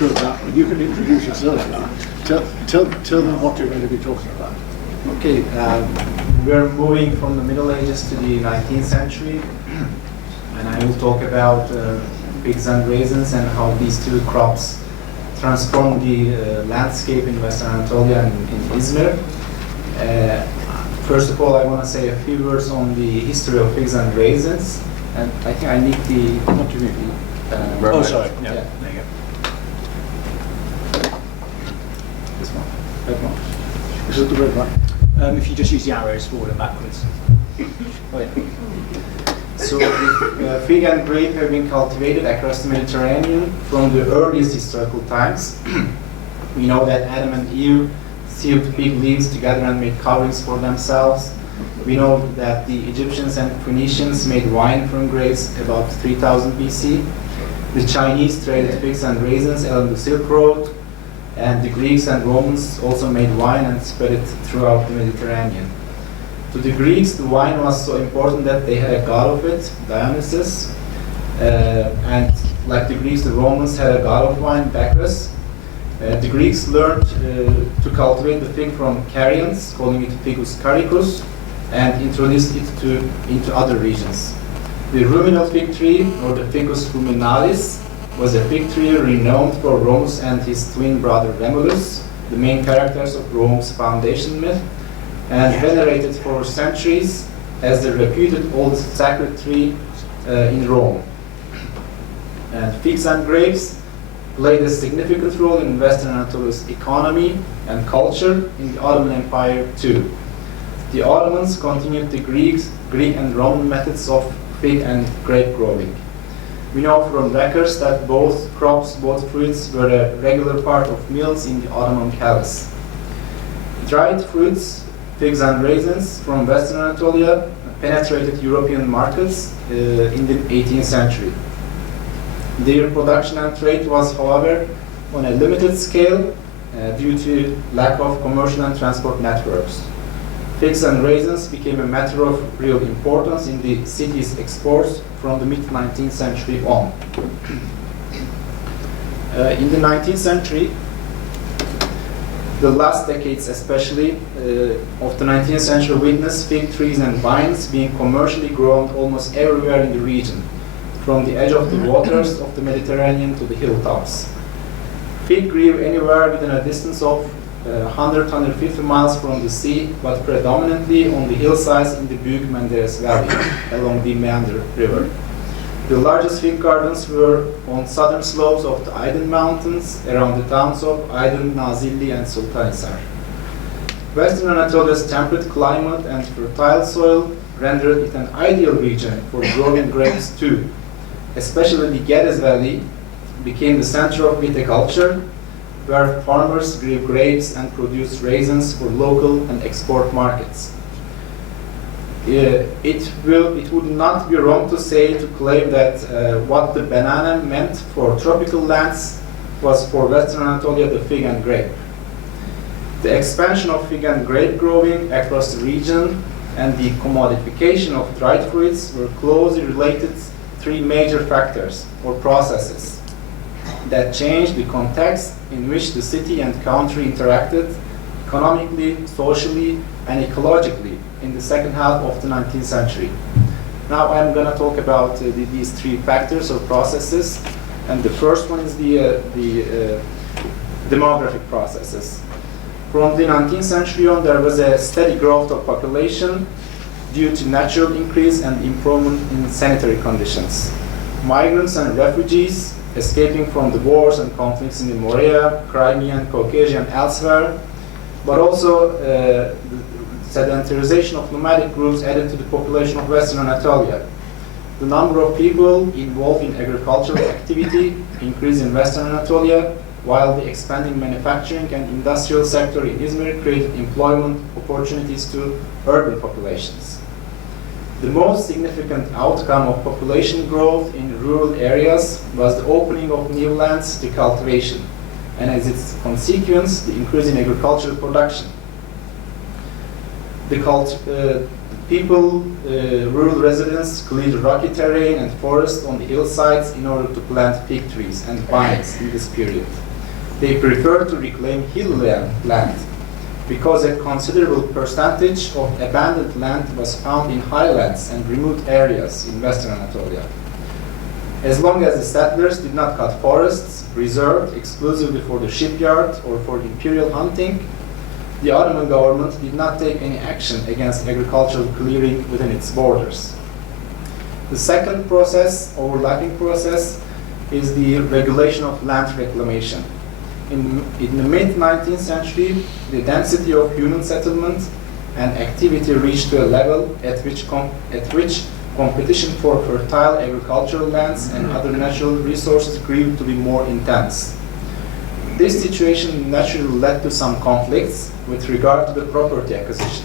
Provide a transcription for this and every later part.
Good, you can introduce yourself now. Tell them what you're going to be talking about. Okay, we're moving from the Middle Ages to the 19th century, and I will talk about figs and raisins and how these two crops transformed the landscape in Western Anatolia and in Izmir. First of all, I want to say a few words on the history of figs and raisins, and I think I need the. What do you mean? Oh, sorry. Yeah. There you go. This one. That one. Is it the red one? If you just use the arrows forward and backwards. Oh, yeah. So fig and grape have been cultivated across the Mediterranean from the earliest historical times. We know that Adam and Eve sewed fig leaves together and made coverings for themselves. We know that the Egyptians and Phoenicians made wine from grapes about 3000 BC. The Chinese traded figs and raisins along the Silk Road, and the Greeks and Romans also made wine and spread it throughout the Mediterranean. To the Greeks, the wine was so important that they had a god of it, Dionysus, and like the Greeks, the Romans had a god of wine, Bacchus. The Greeks learned to cultivate the fig from Carians, calling it Ficus caricus, and introduced it into other regions. The ruminal fig tree, or the Ficus ruminalis, was a fig tree renowned for Romulus and his twin brother Remulus, the main characters of Rome's foundation myth, and venerated for centuries as the reputed oldest sacred tree in Rome. And figs and grapes played a significant role in Western Anatolia's economy and culture in the Ottoman Empire too. The Ottomans continued the Greek and Roman methods of fig and grape growing. We know from records that both fruits were a regular part of meals in the Ottoman palace. Dried fruits, figs and raisins from Western Anatolia penetrated European markets in the 18th century. Their production and trade was, however, on a limited scale due to lack of commercial and transport networks. Figs and raisins became a matter of real importance in the city's exports from the mid-19th century on. In the 19th century, the last decades especially of the 19th century witnessed fig trees and vines being commercially grown almost everywhere in the region, from the edge of the waters of the Mediterranean to the hilltops. Fig grew anywhere within a distance of 100-150 miles from the sea, but predominantly on the hillsides in the Büyük-Menderes Valley along the Meander River. The largest fig gardens were on southern slopes of the Aydın Mountains around the towns of Aydın, Nazilli, and Sultanhisar. Western Anatolia's temperate climate and fertile soil rendered it an ideal region for growing grapes too. Especially the Geddes Valley became the center of viticulture, where farmers grew grapes and produced raisins for local and export markets. It would not be wrong to claim that what the banana meant for tropical lands was for Western Anatolia the fig and grape. The expansion of fig and grape growing across the region and the commodification of dried fruits were closely related to three major factors or processes that changed the context in which the city and country interacted economically, socially, and ecologically in the second half of the 19th century. Now I'm going to talk about these three factors or processes, and the first one is the demographic processes. From the 19th century on, there was a steady growth of population due to natural increase and improvement in sanitary conditions. Migrants and refugees escaping from the wars and conflicts in the Morea, Crimea, and Caucasia and elsewhere, but also the sedentarization of nomadic groups added to the population of Western Anatolia. The number of people involved in agricultural activity increased in Western Anatolia, while the expanding manufacturing and industrial sector in Izmir created employment opportunities to urban populations. The most significant outcome of population growth in rural areas was the opening of new lands to cultivation, and as its consequence, the increase in agricultural production. Rural residents cleared rocky terrain and forests on the hillsides in order to plant fig trees and vines in this period. They preferred to reclaim hilly land because a considerable percentage of abandoned land was found in highlands and remote areas in Western Anatolia. As long as the settlers did not cut forests reserved exclusively for the shipyard or for imperial hunting, the Ottoman government did not take any action against agricultural clearing within its borders. The second process, overlapping process, is the regulation of land reclamation. In the mid-19th century, the density of human settlement and activity reached to a level at which competition for fertile agricultural lands and other natural resources grew to be more intense. This situation naturally led to some conflicts with regard to the property acquisition.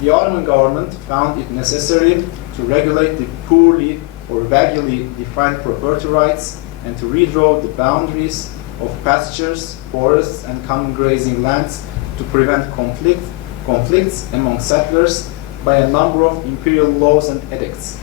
The Ottoman government found it necessary to regulate the poorly or vaguely defined property rights and to redraw the boundaries of pastures, forests, and common grazing lands to prevent conflicts among settlers by a number of imperial laws and edicts.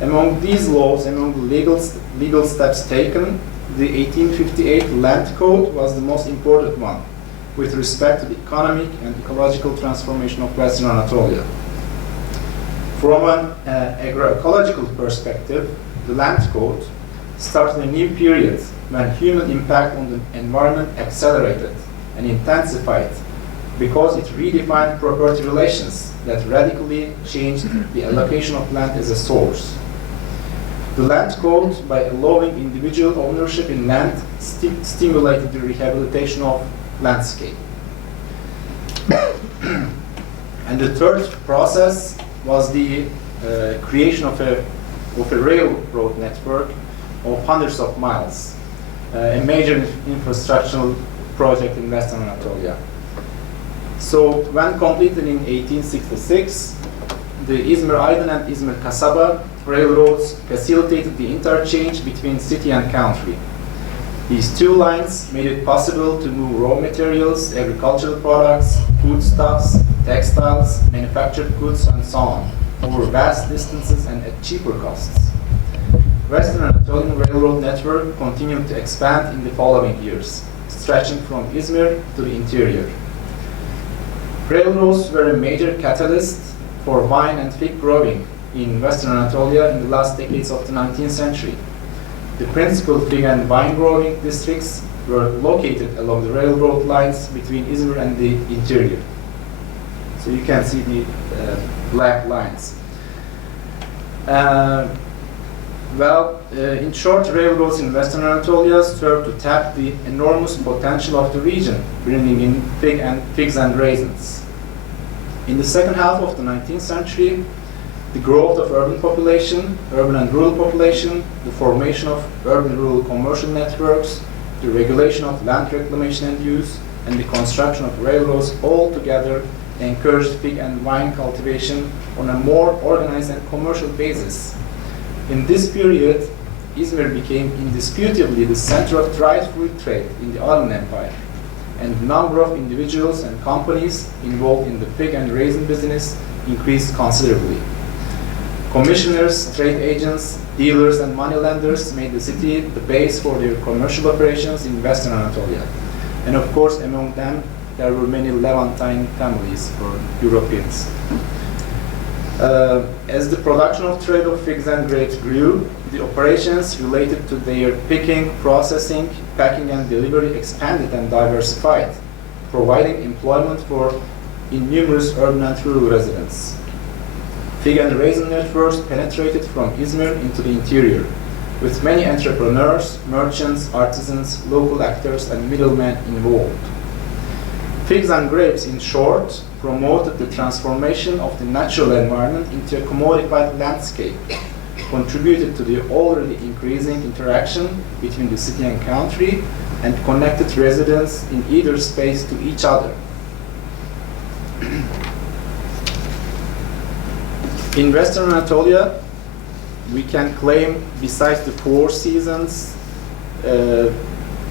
Among these laws, among the legal steps taken, the 1858 Land Code was the most important one with respect to the economic and ecological transformation of Western Anatolia. From an agroecological perspective, the Land Code started a new period when human impact on the environment accelerated and intensified because it redefined property relations that radically changed the allocation of land as a source. The Land Code, by allowing individual ownership in land, stimulated the rehabilitation of landscape. And the third process was the creation of a railroad network of hundreds of miles, a major infrastructural project in Western Anatolia. So when completed in 1866, the Izmir-Aydın and Izmir-Kasaba railroads facilitated the interchange between city and country. These two lines made it possible to move raw materials, agricultural products, foodstuffs, textiles, manufactured goods, and so on, over vast distances and at cheaper costs. Western Anatolian Railroad network continued to expand in the following years, stretching from Izmir to the interior. Railroads were a major catalyst for wine and fig growing in Western Anatolia in the last decades of the 19th century. The principal fig and vine growing districts were located along the railroad lines between Izmir and the interior. So you can see the black lines. In short, railroads in Western Anatolia served to tap the enormous potential of the region, bringing in figs and raisins. In the second half of the 19th century, the growth of urban population, urban and rural population, the formation of urban-rural commercial networks, the regulation of land reclamation and use, and the construction of railroads all together encouraged fig and wine cultivation on a more organized and commercial basis. In this period, Izmir became indisputably the center of dried fruit trade in the Ottoman Empire, and the number of individuals and companies involved in the fig and raisin business increased considerably. Commissioners, trade agents, dealers, and moneylenders made the city the base for their commercial operations in Western Anatolia. And of course, among them, there were many Levantine families or Europeans. As the production of trade of figs and grapes grew, the operations related to their picking, processing, packing, and delivery expanded and diversified, providing employment for numerous urban and rural residents. Fig and raisin networks penetrated from Izmir into the interior, with many entrepreneurs, merchants, artisans, local actors, and middlemen involved. Figs and grapes, in short, promoted the transformation of the natural environment into a commodified landscape, contributed to the already increasing interaction between the city and country, and connected residents in either space to each other. In Western Anatolia, we can claim, besides the 4 seasons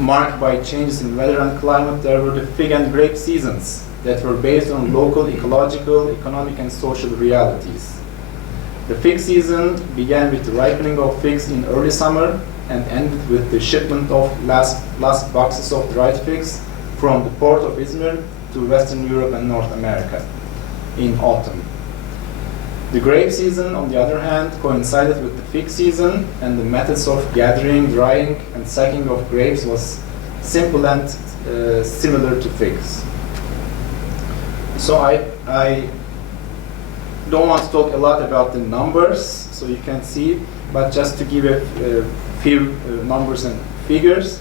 marked by changes in weather and climate, there were the fig and grape seasons that were based on local ecological, economic, and social realities. The fig season began with the ripening of figs in early summer and ended with the shipment of last boxes of dried figs from the port of Izmir to Western Europe and North America in autumn. The grape season, on the other hand, coincided with the fig season, and the methods of gathering, drying, and sacking of grapes was simple and similar to figs. So I don't want to talk a lot about the numbers, so you can see, but just to give a few numbers and figures.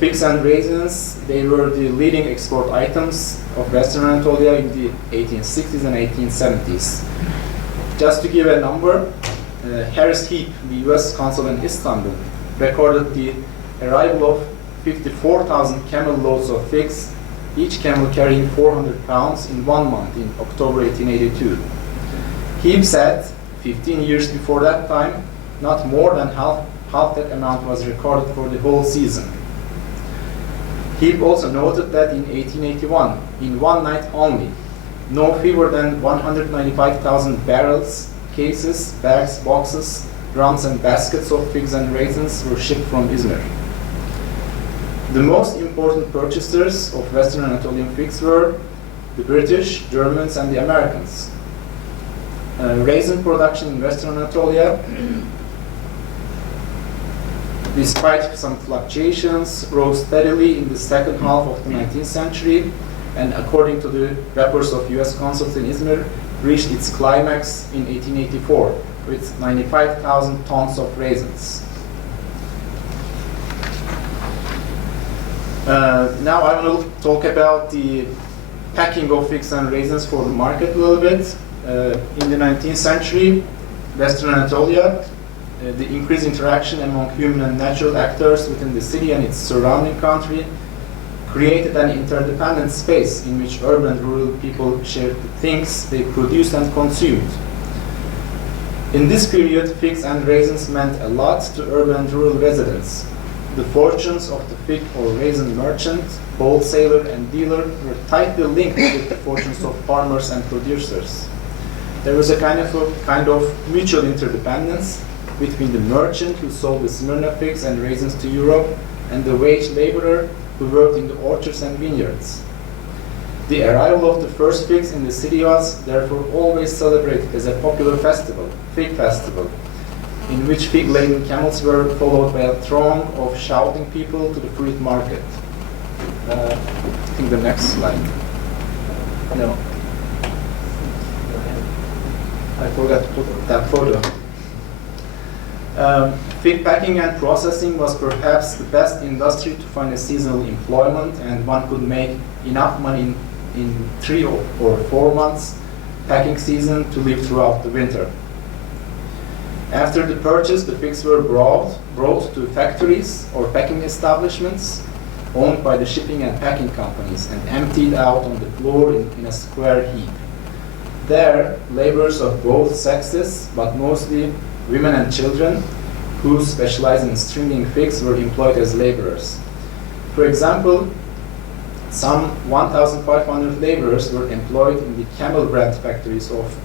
Figs and raisins, they were the leading export items of Western Anatolia in the 1860s and 1870s. Just to give a number, Harris Heap, the US consul in Istanbul, recorded the arrival of 54,000 camel loads of figs, each camel carrying 400 pounds in 1 month in October 1882. Heap said, 15 years before that time, not more than half that amount was recorded for the whole season. Heap also noted that in 1881, in one night only, no fewer than 195,000 barrels, cases, bags, boxes, drums, and baskets of figs and raisins were shipped from Izmir. The most important purchasers of Western Anatolian figs were the British, Germans, and the Americans. Raisin production in Western Anatolia, despite some fluctuations, rose steadily in the second half of the 19th century, and according to the reports of US consuls in Izmir, reached its climax in 1884 with 95,000 tons of raisins. Now I want to talk about the packing of figs and raisins for the market a little bit. In the 19th century, Western Anatolia, the increased interaction among human and natural actors within the city and its surrounding country created an interdependent space in which urban and rural people shared the things they produced and consumed. In this period, figs and raisins meant a lot to urban and rural residents. The fortunes of the fig or raisin merchant, wholesaler, and dealer were tightly linked with the fortunes of farmers and producers. There was a kind of mutual interdependence between the merchant who sold the Smyrna figs and raisins to Europe and the wage laborer who worked in the orchards and vineyards. The arrival of the first figs in the city was therefore always celebrated as a popular festival, fig festival, in which fig-laden camels were followed by a throng of shouting people to the fruit market. I think the next slide. No. I forgot to put that photo. Fig packing and processing was perhaps the best industry to find a seasonal employment, and one could make enough money in 3 or 4 months packing season to live throughout the winter. After the purchase, the figs were brought to factories or packing establishments owned by the shipping and packing companies and emptied out on the floor in a square heap. There, laborers of both sexes, but mostly women and children, who specialized in stringing figs, were employed as laborers. For example, some 1,500 laborers were employed in the camel brand factories of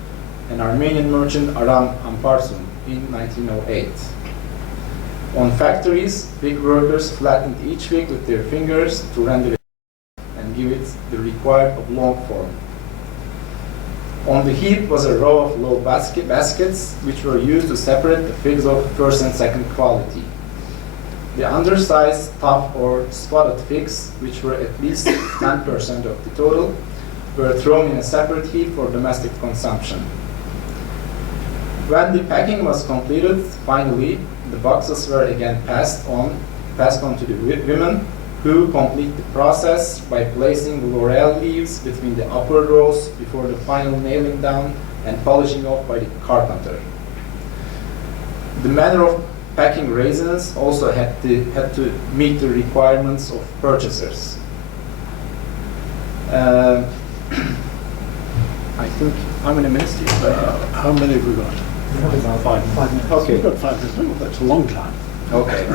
an Armenian merchant, Aram Amparsun, in 1908. On factories, fig workers flattened each fig with their fingers to render it and give it the required oblong form. On the heap was a row of low baskets which were used to separate the figs of first and second quality. The undersized, tough or spotted figs, which were at least 10% of the total, were thrown in a separate heap for domestic consumption. When the packing was completed, finally, the boxes were again passed on to the women, who complete the process by placing laurel leaves between the upper rows before the final nailing down and polishing off by the carpenter. The manner of packing raisins also had to meet the requirements of purchasers. I think, how many minutes do you have? How many have we got? About 5 minutes. Okay. Okay. We've got 5 minutes. Oh, that's a long time. Okay.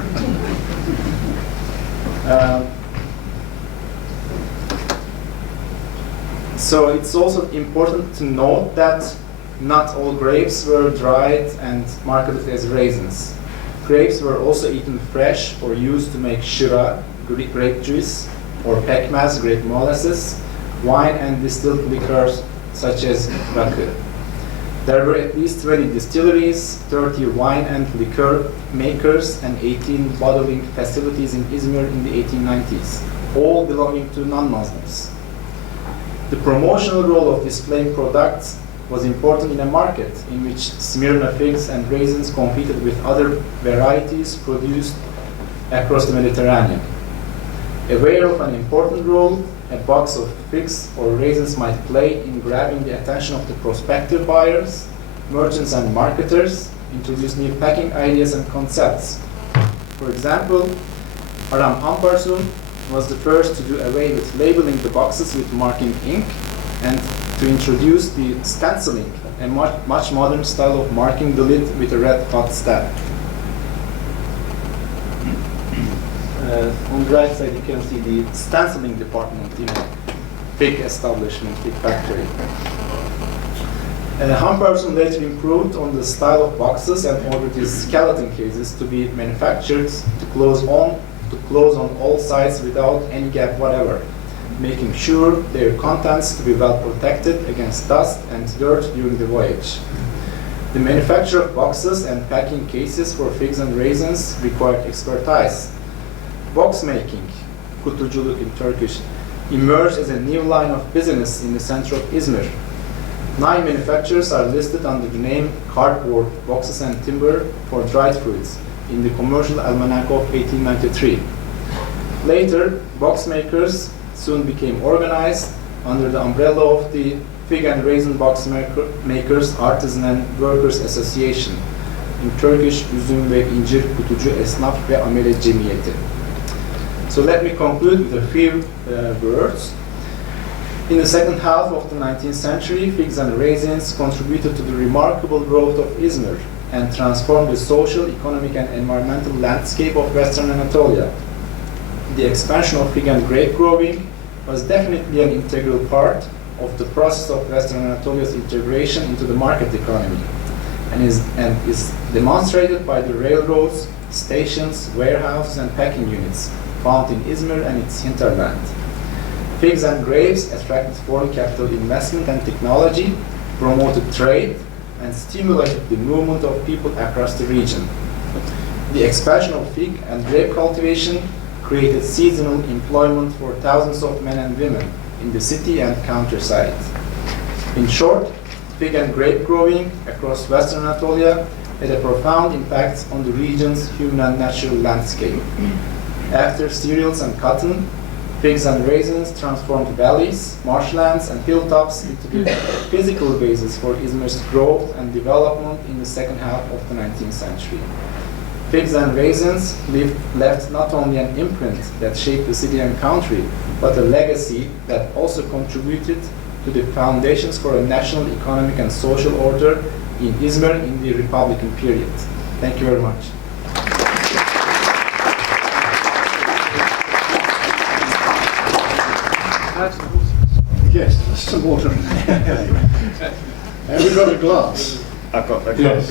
So it's also important to note that not all grapes were dried and marketed as raisins. Grapes were also eaten fresh or used to make shira, grape juice, or pekmez, grape molasses, wine and distilled liquors such as rakı. There were at least 20 distilleries, 30 wine and liquor makers, and 18 bottling facilities in Izmir in the 1890s, all belonging to non-Muslims. The promotional role of displaying products was important in a market in which Smyrna figs and raisins competed with other varieties produced across the Mediterranean. Aware of an important role a box of figs or raisins might play in grabbing the attention of the prospective buyers, merchants and marketers, introduce new packing ideas and concepts. For example, Aram Amparsun was the first to do away with labeling the boxes with marking ink and to introduce the stenciling, a much modern style of marking the lid with a red hot stamp. On the right side, you can see the stenciling department in a big establishment, big factory. Hamburg later improved on the style of boxes and ordered these skeleton cases to be manufactured to close on all sides without any gap whatever, making sure their contents to be well protected against dust and dirt during the voyage. The manufacture of boxes and packing cases for figs and raisins required expertise. Box making, kutuculuk in Turkish, emerged as a new line of business in the center of Izmir. 9 manufacturers are listed under the name cardboard, boxes and timber for dried fruits in the Commercial Almanac of 1893. Later, box makers soon became organized under the umbrella of the Fig and Raisin Box Makers Artisan and Workers Association, in Turkish Üzüm ve İncir Kutucu Esnaf ve Amele Cemiyeti. So let me conclude with a few words. In the second half of the 19th century, figs and raisins contributed to the remarkable growth of Izmir and transformed the social, economic, and environmental landscape of Western Anatolia. The expansion of fig and grape growing was definitely an integral part of the process of Western Anatolia's integration into the market economy, and is demonstrated by the railroads, stations, warehouses, and packing units found in Izmir and its hinterland. Figs and grapes attracted foreign capital investment and technology, promoted trade, and stimulated the movement of people across the region. The expansion of fig and grape cultivation created seasonal employment for thousands of men and women in the city and countryside. In short, fig and grape growing across Western Anatolia had a profound impact on the region's human and natural landscape. After cereals and cotton, figs and raisins transformed valleys, marshlands, and hilltops into the physical basis for Izmir's growth and development in the second half of the 19th century. Figs and raisins left not only an imprint that shaped the city and country, but a legacy that also contributed to the foundations for a national economic and social order in Izmir in the Republican period. Thank you very much. Yes, some water. Have we got a glass? I've got the Yes.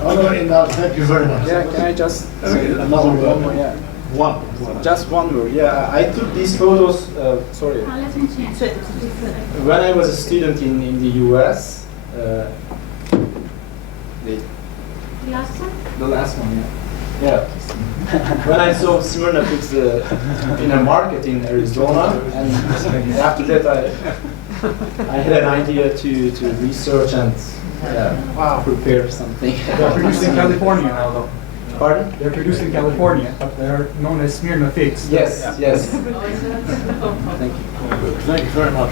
Onur Inal, thank you very much. Yeah, can I just say Another one word. more? Yeah, One. just one more. Yeah, I took these photos. Sorry, when I was a student in the U.S. The last one, yeah. Yeah. When I saw Smyrna figs in a market in Arizona, and after that I had an idea to research and prepare something. They're produced in California now, though. Pardon? They're produced in California, but they're known as Smyrna figs. Yes, yes. Thank you very much.